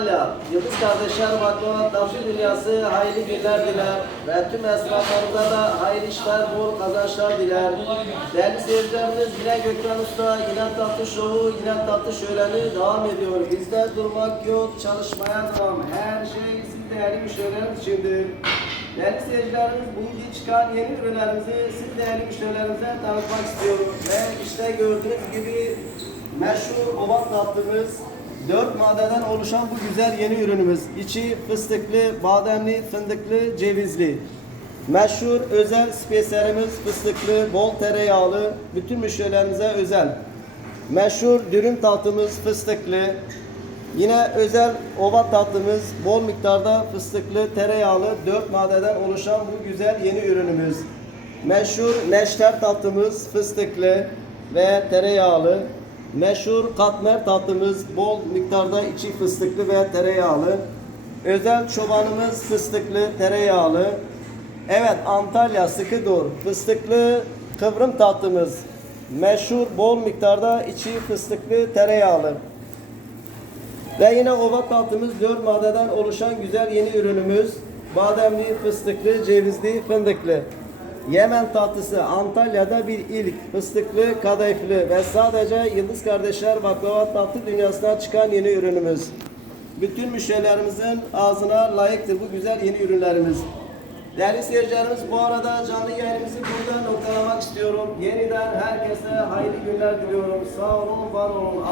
Hala Yıldız Kardeşler Baklava Tavşin Dünyası hayırlı günler diler ve tüm esnaflarımıza da hayırlı işler, bol kazançlar diler. Değerli seyircilerimiz yine Gökmen Usta, yine tatlı şovu, yine tatlı şöleni devam ediyor. Bizde durmak yok, çalışmaya devam. Her şey siz değerli müşterilerimiz içindir. Değerli seyircilerimiz bugün çıkan yeni ürünlerimizi siz değerli müşterilerimize tanıtmak istiyorum. Ve işte gördüğünüz gibi meşhur obat tatlımız Dört maddeden oluşan bu güzel yeni ürünümüz. İçi fıstıklı, bademli, fındıklı, cevizli. Meşhur özel spesiyelimiz fıstıklı, bol tereyağlı, bütün müşterilerimize özel. Meşhur dürüm tatlımız fıstıklı. Yine özel ova tatlımız bol miktarda fıstıklı, tereyağlı, dört maddeden oluşan bu güzel yeni ürünümüz. Meşhur neşter tatlımız fıstıklı ve tereyağlı. Meşhur katmer tatlımız bol miktarda içi fıstıklı ve tereyağlı. Özel çobanımız fıstıklı, tereyağlı. Evet Antalya sıkı dur. Fıstıklı kıvrım tatlımız. Meşhur bol miktarda içi fıstıklı, tereyağlı. Ve yine ova tatlımız 4 maddeden oluşan güzel yeni ürünümüz. Bademli, fıstıklı, cevizli, fındıklı. Yemen tatlısı Antalya'da bir ilk. Fıstıklı, kadayıflı ve sadece Yıldız Kardeşler Baklava Tatlı Dünyası'ndan çıkan yeni ürünümüz. Bütün müşterilerimizin ağzına layıktır bu güzel yeni ürünlerimiz. Değerli seyircilerimiz bu arada canlı yayınımızı burada noktalamak istiyorum. Yeniden herkese hayırlı günler diliyorum. Sağ olun, var olun.